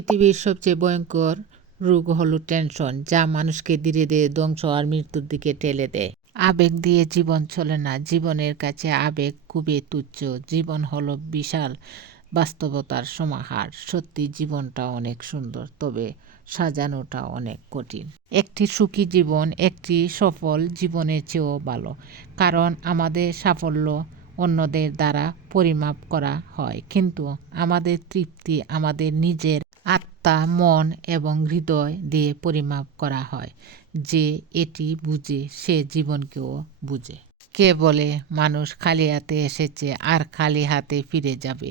পৃথিবীর সবচেয়ে ভয়ঙ্কর রোগ হলো টেনশন, যা মানুষকে ধীরে ধীরে ধ্বংস আর মৃত্যুর দিকে ঠেলে দেয়। আবেগ দিয়ে জীবন চলে না, জীবনের কাছে আবেগ খুবই তুচ্ছ। জীবন হলো বিশাল বাস্তবতার সমাহার। সত্যি জীবনটা অনেক সুন্দর, তবে সাজানোটা অনেক কঠিন। একটি সুখী জীবন একটি সফল জীবনের চেয়েও ভালো, কারণ আমাদের সাফল্য অন্যদের দ্বারা পরিমাপ করা হয়, কিন্তু আমাদের তৃপ্তি আমাদের নিজের আত্মা, মন এবং হৃদয় দিয়ে পরিমাপ করা হয়। যে এটি বুঝে সে জীবনকেও বুঝে। কে বলে মানুষ খালি হাতে এসেছে আর খালি হাতে ফিরে যাবে?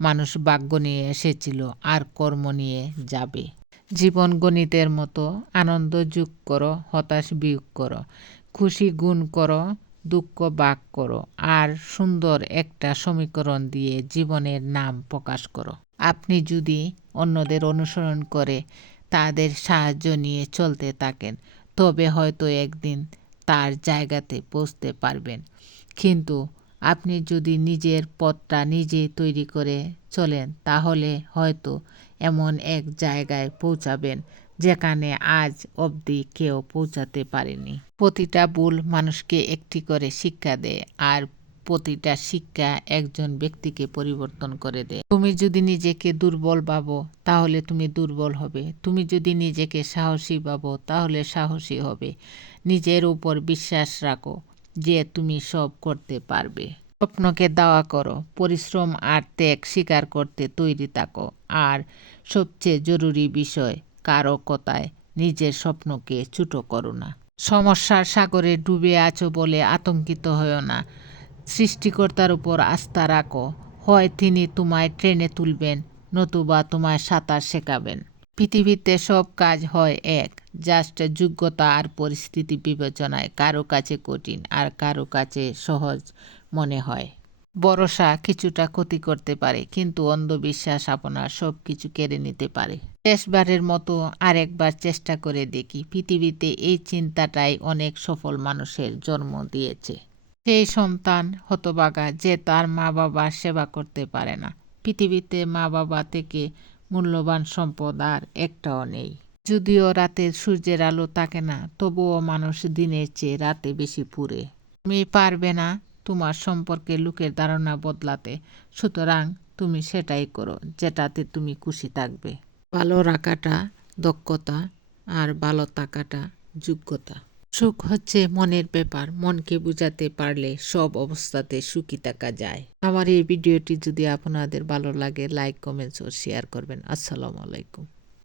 মানুষ ভাগ্য নিয়ে এসেছিল আর কর্ম নিয়ে যাবে। জীবন গণিতের মতো, আনন্দ যোগ করো, হতাশ বিয়োগ করো, খুশি গুণ করো, দুঃখ ভাগ করো, আর সুন্দর একটা সমীকরণ দিয়ে জীবনের নাম প্রকাশ করো। আপনি যদি অন্যদের অনুসরণ করে তাদের সাহায্য নিয়ে চলতে থাকেন, তবে হয়তো একদিন তার জায়গাতে পৌঁছতে পারবেন। কিন্তু আপনি যদি নিজের পথটা নিজে তৈরি করে চলেন, তাহলে হয়তো এমন এক জায়গায় পৌঁছাবেন যেখানে আজ অবধি কেউ পৌঁছাতে পারেনি। প্রতিটা ভুল মানুষকে একটি করে শিক্ষা দেয়, আর প্রতিটা শিক্ষা একজন ব্যক্তিকে পরিবর্তন করে দেয়। তুমি যদি নিজেকে দুর্বল ভাবো, তাহলে তুমি দুর্বল হবে। তুমি যদি নিজেকে সাহসী ভাবো, তাহলে সাহসী হবে। নিজের উপর বিশ্বাস রাখো যে তুমি সব করতে পারবে। স্বপ্নকে দাওয়া করো, পরিশ্রম আর ত্যাগ স্বীকার করতে তৈরি থাকো। আর সবচেয়ে জরুরি বিষয়, কারো কথায় নিজের স্বপ্নকে ছোট করো না। সমস্যার সাগরে ডুবে আছো বলে আতঙ্কিত হও না। সৃষ্টিকর্তার উপর আস্থা রাখো। হয় তিনি তোমায় ট্রেনে তুলবেন, নতুবা তোমায় সাঁতার শেখাবেন। পৃথিবীতে সব কাজ হয় এক, জাস্ট যোগ্যতা আর পরিস্থিতি বিবেচনায় কারো কাছে কঠিন আর কারো কাছে সহজ মনে হয়। ভরসা কিছুটা ক্ষতি করতে পারে, কিন্তু অন্ধবিশ্বাস আপনার সব কিছু কেড়ে নিতে পারে। শেষবারের মতো আরেকবার চেষ্টা করে দেখি। পৃথিবীতে এই চিন্তাটাই অনেক সফল মানুষের জন্ম দিয়েছে। সেই সন্তান হতভাগা যে তার মা বাবার সেবা করতে পারে না। পৃথিবীতে মা বাবা থেকে মূল্যবান সম্পদ আর একটাও নেই। যদিও রাতের সূর্যের আলো থাকে না, তবুও মানুষ দিনের চেয়ে রাতে বেশি পুড়ে। তুমি পারবে না তোমার সম্পর্কে লোকের ধারণা বদলাতে, সুতরাং তুমি সেটাই করো যেটাতে তুমি খুশি থাকবে। ভালো রাখাটা দক্ষতা, আর ভালো থাকাটা যোগ্যতা। সুখ হচ্ছে মনের ব্যাপার। মনকে বুঝাতে পারলে সব অবস্থাতে সুখী থাকা যায়। আমার এই ভিডিওটি যদি আপনাদের ভালো লাগে, লাইক, কমেন্টস ও শেয়ার করবেন। আসসালামু আলাইকুম।